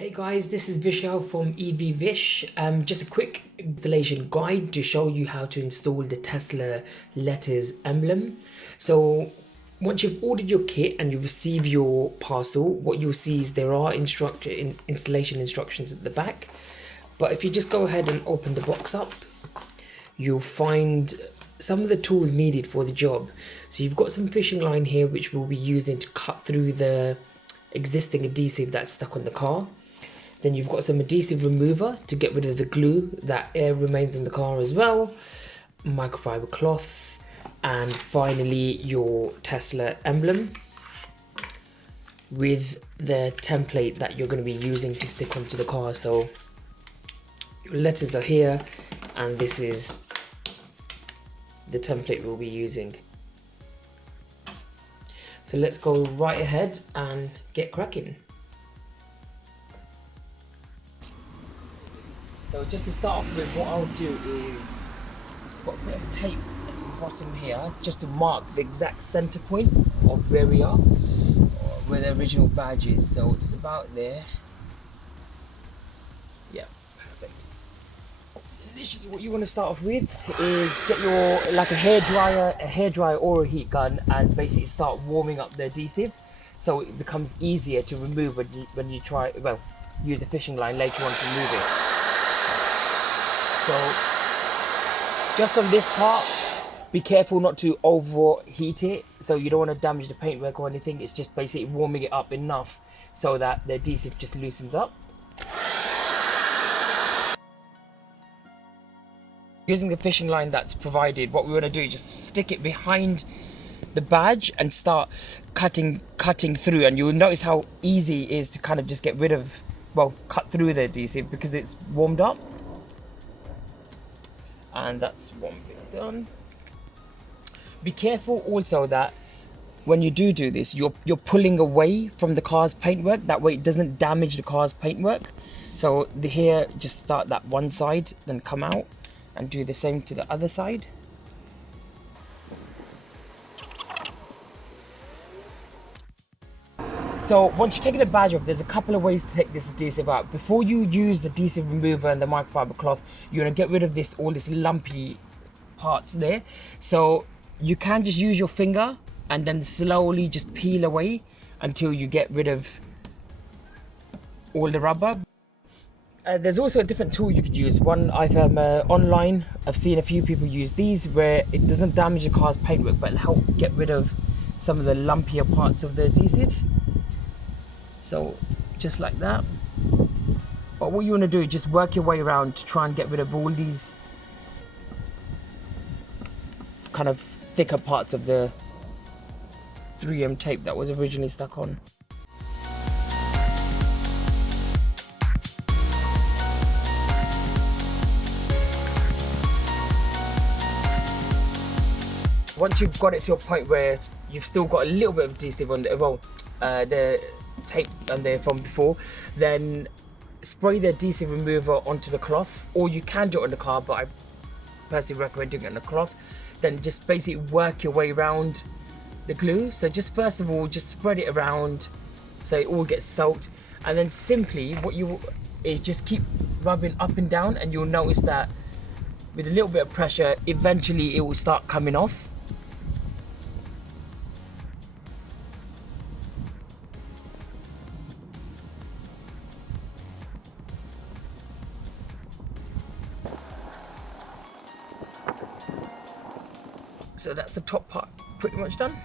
Hey guys, this is Vishal from EV Vish. Just a quick installation guide to show you how to install the Tesla letters emblem. So once you've ordered your kit and you receive your parcel, what you'll see is there are installation instructions at the back. But if you just go ahead and open the box up, you'll find some of the tools needed for the job. So you've got some fishing line here which we'll be using to cut through the existing adhesive that's stuck on the car. Then you've got some adhesive remover to get rid of the glue that air remains in the car as well, microfiber cloth, and finally your Tesla emblem with the template that you're going to be using to stick onto the car. So your letters are here and this is the template we'll be using. So let's go right ahead and get cracking. So just to start off with, what I'll do is put a bit of tape at the bottom here just to mark the exact center point of where we are, where the original badge is. So it's about there. Yeah, perfect. So initially what you want to start off with is get your a hairdryer or a heat gun, and basically start warming up the adhesive so it becomes easier to remove when you try, use a fishing line later on to remove it. So just on this part, be careful not to overheat it, so you don't want to damage the paintwork or anything. It's just basically warming it up enough so that the adhesive just loosens up. Using the fishing line that's provided, what we want to do is just stick it behind the badge and start cutting through, and you'll notice how easy it is to kind of just get rid of, cut through the adhesive because it's warmed up. And that's one bit done. Be careful also that when you do this, you're pulling away from the car's paintwork. That way it doesn't damage the car's paintwork. So here, just start that one side, then come out and do the same to the other side. So once you've taken the badge off, there's a couple of ways to take this adhesive out. Before you use the adhesive remover and the microfiber cloth, you want to get rid of all this lumpy parts there. So you can just use your finger and then slowly just peel away until you get rid of all the rubber. There's also a different tool you could use. One online, I've seen a few people use these where it doesn't damage the car's paintwork, but it'll help get rid of some of the lumpier parts of the adhesive. So just like that. But what you want to do is just work your way around to try and get rid of all these kind of thicker parts of the 3M tape that was originally stuck on. Once you've got it to a point where you've still got a little bit of adhesive on the tape on there from before, then spray the adhesive remover onto the cloth, or you can do it on the car, but I personally recommend doing it on the cloth. Then just basically work your way around the glue. So just first of all, just spread it around so it all gets soaked, and then simply what you is just keep rubbing up and down, and you'll notice that with a little bit of pressure, eventually it will start coming off. So that's the top part pretty much done.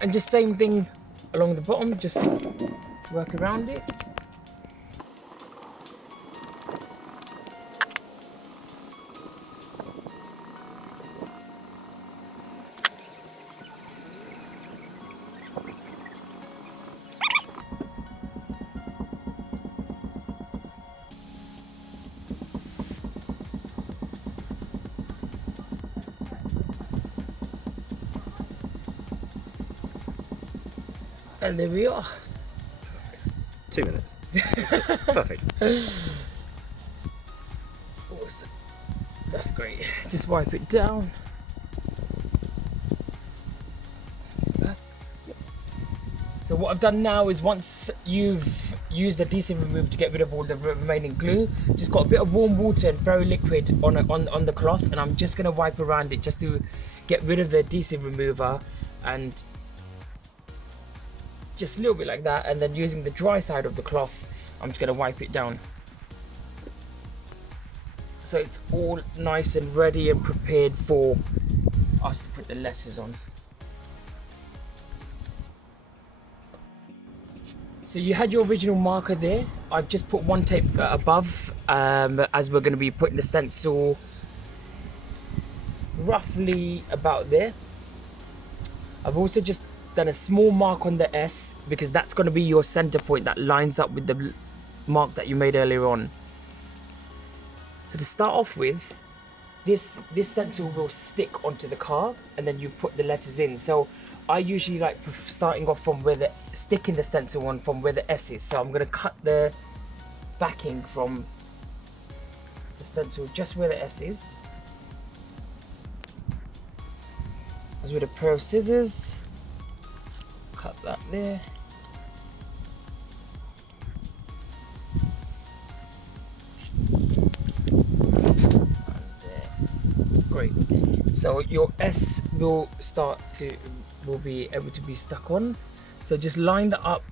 And just same thing along the bottom, just work around it. And there we are. 2 minutes. Perfect. Awesome. That's great. Just wipe it down. So what I've done now is, once you've used the adhesive remover to get rid of all the remaining glue, just got a bit of warm water and very liquid on the cloth, and I'm just going to wipe around it just to get rid of the adhesive remover, and just a little bit like that, and then using the dry side of the cloth, I'm just going to wipe it down. So it's all nice and ready and prepared for us to put the letters on. So you had your original marker there. I've just put one tape above, as we're going to be putting the stencil roughly about there. I've also just done a small mark on the S, because that's going to be your center point that lines up with the mark that you made earlier on. So to start off with, this stencil will stick onto the card, and then you put the letters in. So I usually like starting off from where sticking the stencil on from where the S is. So I'm going to cut the backing from the stencil just where the S is. As with a pair of scissors, cut that there. Great. So your S will be able to be stuck on. So just line that up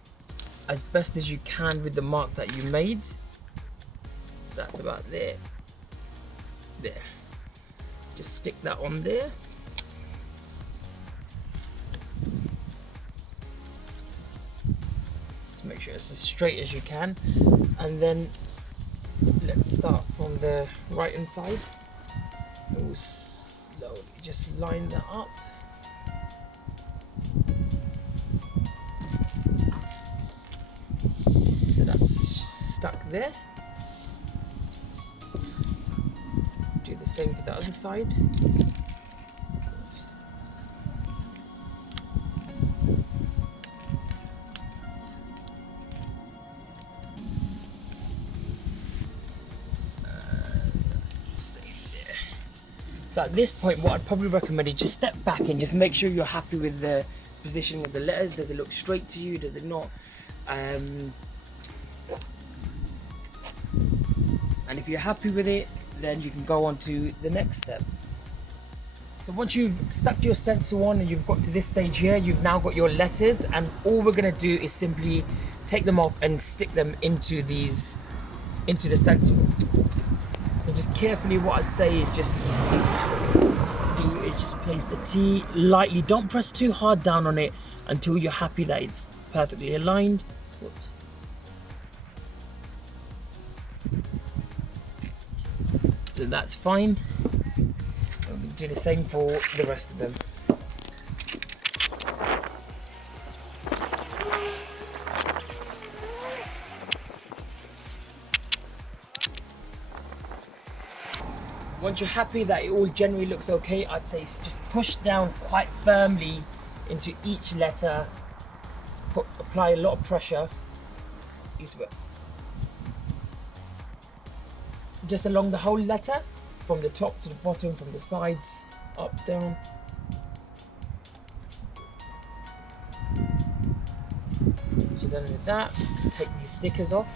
as best as you can with the mark that you made. So that's about there. There. Just stick that on there. Just make sure it's as straight as you can. And then let's start from the right hand side. We'll slowly just line that up. So that's stuck there. Do the same for the other side. So at this point, what I'd probably recommend is just step back and just make sure you're happy with the positioning of the letters. Does it look straight to you? Does it not? And if you're happy with it, then you can go on to the next step. So once you've stuck your stencil on and you've got to this stage here, you've now got your letters, and all we're going to do is simply take them off and stick them into the stencil. So just carefully, what I'd say is just place the T lightly. Don't press too hard down on it until you're happy that it's perfectly aligned. Whoops. So that's fine. We'll do the same for the rest of them. Once you're happy that it all generally looks okay, I'd say just push down quite firmly into each letter. Apply a lot of pressure. Just along the whole letter, from the top to the bottom, from the sides, up, down. So then with that, take these stickers off.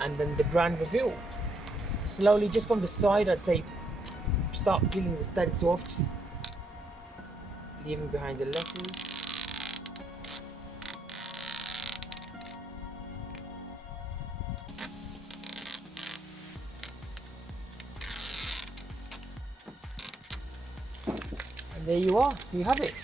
And then the grand reveal. Slowly, just from the side, I'd say start peeling the stencil off, just leaving behind the letters. And there you are, you have it.